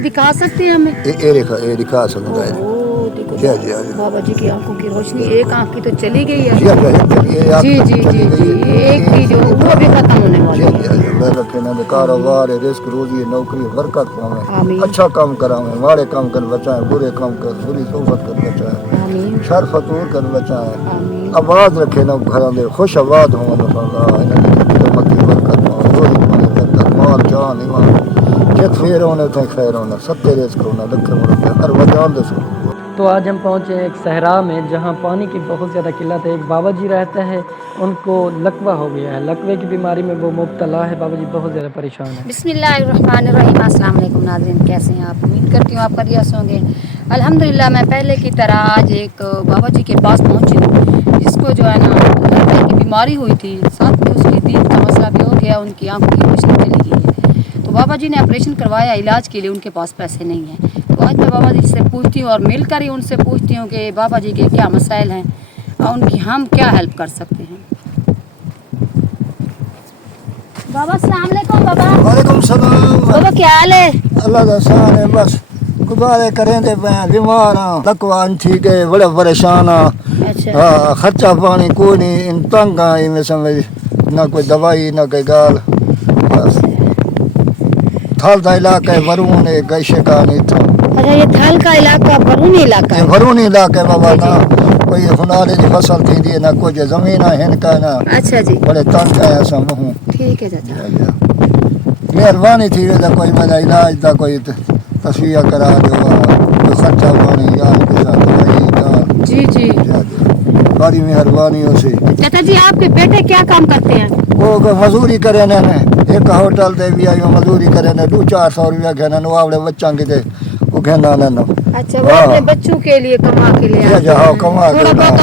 दिखा सकते हैं हमें? ये दिखा सकता है। ओह, देखो जी जी जी बाबा जी की आंखों की रोशनी, एक आंख की तो चली गई है। जी जी जी जी जी, एक की जो वो भी खत्म होने वाली है। जी कारोबार है, रिस्क रोजी है, नौकरी बरकत पावे, आमीन अच्छा काम करावे, माड़े काम कर बचाए, बुरे काम कर बुरी सोबत कर बचाए, आमीन शर फतूर कर बचाए, आमीन आबाद रखे ना घर दे खुश आबाद हो मती बरकत पावे, रोजी पावे बरकत, माल जान ईमान जे खैर होने थे खैर होना, सत्य रिस्क होना, लखे मुर्दे हर वजान दे। तो आज हम पहुँचे एक सहरा में जहाँ पानी की बहुत ज़्यादा किल्लत है। एक बाबा जी रहते हैं, उनको लकवा हो गया है, लकवे की बीमारी में वो मुब्तला है। बाबा जी बहुत ज़्यादा परेशान है। बिस्मिल्लाहिर्रहमानिर्रहीम। अस्सलाम वालेकुम नाज़रीन, कैसे हैं आप? उम्मीद करती हूँ आप खैरियत होंगे। अल्हम्दुलिल्लाह मैं पहले की तरह आज एक बाबा जी के पास पहुँची हूँ, जिसको जो है ना लकवे की बीमारी हुई थी, साथ में उसकी दीद का मसला भी हो गया, उनकी आंखों की रोशनी चली गई है। तो बाबा जी ने ऑपरेशन करवाया, इलाज के लिए उनके पास पैसे नहीं हैं। तो आज मैं बाबा जी से पूछती हूँ और मिल कर ही उनसे पूछती हूँ कि बाबा जी के क्या मसाइल हैं और उनकी हम क्या हेल्प कर सकते हैं। बाबा अस्सलाम वालेकुम। बाबा वालेकुम सलाम। बाबा क्या हाल है? अल्लाह का शान है, बस गुजारे करें दे पे, बीमार हाँ, लकवान ठीक है, बड़े परेशान हाँ। अच्छा हाँ, खर्चा पानी कोई नहीं, इन तंग हाँ, इनमें समझ ना कोई दवाई ना कोई गाल, बस थाल का इलाका है, वरून है, कैसे का नहीं था। अच्छा, ये थाल का इलाका बरूनी इलाका है? वरून इलाका है बाबा ना, कोई हुनारे की फसल थी दी ना कुछ जमीन है इनका ना। अच्छा जी, बड़े तंग है ऐसा महूँ। ठीक है चाचा। मेहरबानी थी वे कोई मेरा इलाज था, कोई तस्वीर करा दो, कोई खर्चा पानी यार के साथ दवाई का। जी जी बड़ी मेहरबानी हो सी। चाचा जी, आपके बेटे क्या काम करते हैं? वो मजदूरी करे ने, एक होटल ते भी आई मजदूरी करे ने, 200-400 रुपया घेना नो आवड़े बच्चा के दे वो घेना ने नो। अच्छा, वो अपने बच्चों के लिए कमा के ले आते हैं। हाँ, कमा थोड़ा बहुत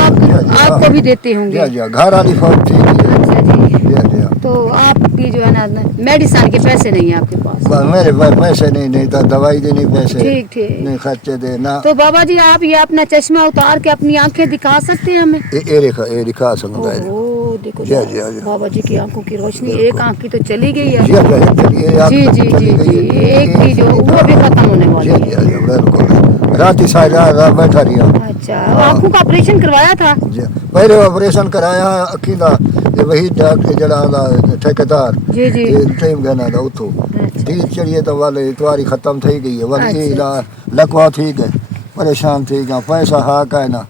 आपको भी देते होंगे। घर वाली फौज थी। अच्छा जी, तो आपकी जो है ना मेडिसिन के पैसे नहीं है आपके पास? मेरे पास पैसे नहीं था, दवाई देनी पैसे ठीक ठीक नहीं, खर्चे देना। तो बाबा जी आप ये अपना चश्मा उतार के अपनी आंखें दिखा सकते हैं हमें? ये दिखा सकता है। ओह, देखो जी, जी, जी। बाबा जी की आंखों की रोशनी, एक आंख की तो चली गई है। जी जी जी जी जी, एक की जो वो भी खत्म होने वाली है। रात सारी रात बैठा रही। अच्छा, आंखों का ऑपरेशन करवाया था? पहले ऑपरेशन कराया अखी का, वही डॉक्टर जड़ा ठेकेदार जी जी टाइम गना था उतो ठीक चढ़िए तो वाले इतवारी खत्म थी गई है, वाले ये अच्छा। लकवा ठीक है, परेशान थी गया, पैसा हाँ का ना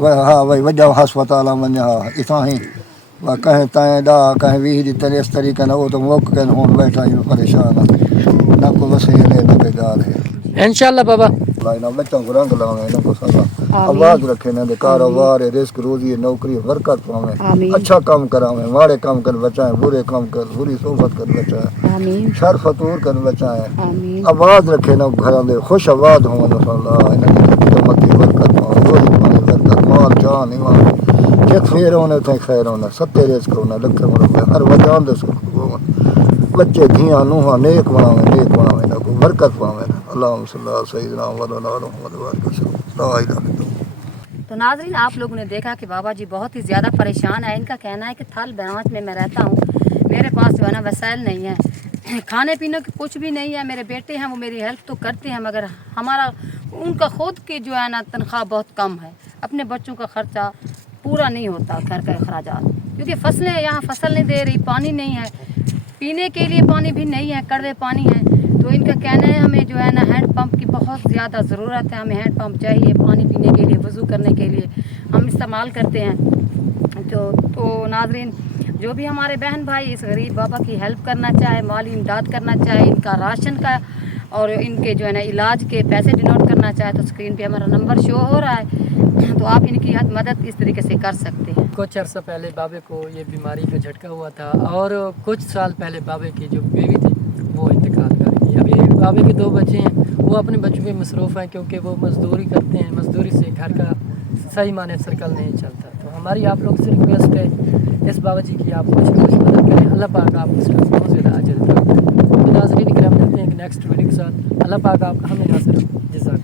हाँ भाई वॾा हस्पताल वञ, हाँ इथां ही कहें ताएं ॾा कहें वीह दी तने इस तरीक़े ना, वो तो मौक़ कन हुन बैठा ही परेशान ना को वसीले है ना कोई गाल है। इंशाल्लाह बाबा ना बच्चों को रंग लावे ना को सारा आवाज रखे ना, कारोबार है, रिस्क रोजी है, नौकरी बरकत पावे, अच्छा काम करावे, माड़े काम कर बचाए, बुरे काम कर बुरी सोबत कर बचाए, आमीन शर फतूर कर बचाए, आमीन आवाज रखे ना घर दे खुश आबाद हो मती बरकत पावे, रोजी पावे बरकत, माल जान ईमान जे खैर होने थे खैर होना, सत्य रिस्क होना, लखे मुर्दे हर वजान दे बच्चे धियां नूहां नेक बनावे ना को बरकत पावे ना। अल्लाहुम्मा सल्ली अला सय्यिदिना मुहम्मद व अला मुहम्मद। तो नाज़रीन, आप लोगों ने देखा कि बाबा जी बहुत ही ज़्यादा परेशान है। इनका कहना है कि थाल बनाज में मैं रहता हूँ, मेरे पास जो है ना वसाइल नहीं है, खाने पीने की कुछ भी नहीं है। मेरे बेटे हैं वो मेरी हेल्प तो करते हैं, मगर हमारा उनका खुद की जो है ना तनख्वाह बहुत कम है, अपने बच्चों का ख़र्चा पूरा नहीं होता, घर का अखराजात, क्योंकि फसलें यहाँ फसल नहीं दे रही, पानी नहीं है, पीने के लिए पानी भी नहीं है, कड़वे पानी है। तो इनका कहना है हमें जो है ना हैंड पंप की बहुत ज़्यादा ज़रूरत है, हमें हैंड पंप चाहिए पानी पीने के लिए, वज़ू करने के लिए हम इस्तेमाल करते हैं। तो नाज़रीन, जो भी हमारे बहन भाई इस गरीब बाबा की हेल्प करना चाहे, माली इमदाद करना चाहे, इनका राशन का और इनके जो है ना इलाज के पैसे डिनोट करना चाहे, तो स्क्रीन पे हमारा नंबर शो हो रहा है, तो आप इनकी मदद इस तरीके से कर सकते हैं। कुछ अर्सा पहले बाबे को ये बीमारी का झटका हुआ था और कुछ साल पहले बाबे की जो बीवी थी वो इंतकाल कर गई। अभी बाबे के 2 बच्चे हैं, वो अपने बच्चों में मसरूफ़ हैं, क्योंकि वो मजदूरी करते हैं, मजदूरी से घर का सही माने सर्कल नहीं चलता। तो हमारी आप लोग से रिक्वेस्ट है इस बाबा जी की आप कुछ मदद करें, अल्लाह पाक आप उसका बहुत ज़्यादा अजर प्राप्त करें। तो नाज़रीन करम, मिलते हैं नेक्स्ट वीडियो के साथ। अल्लाह पाक आप हमें हासिल जज़ाक।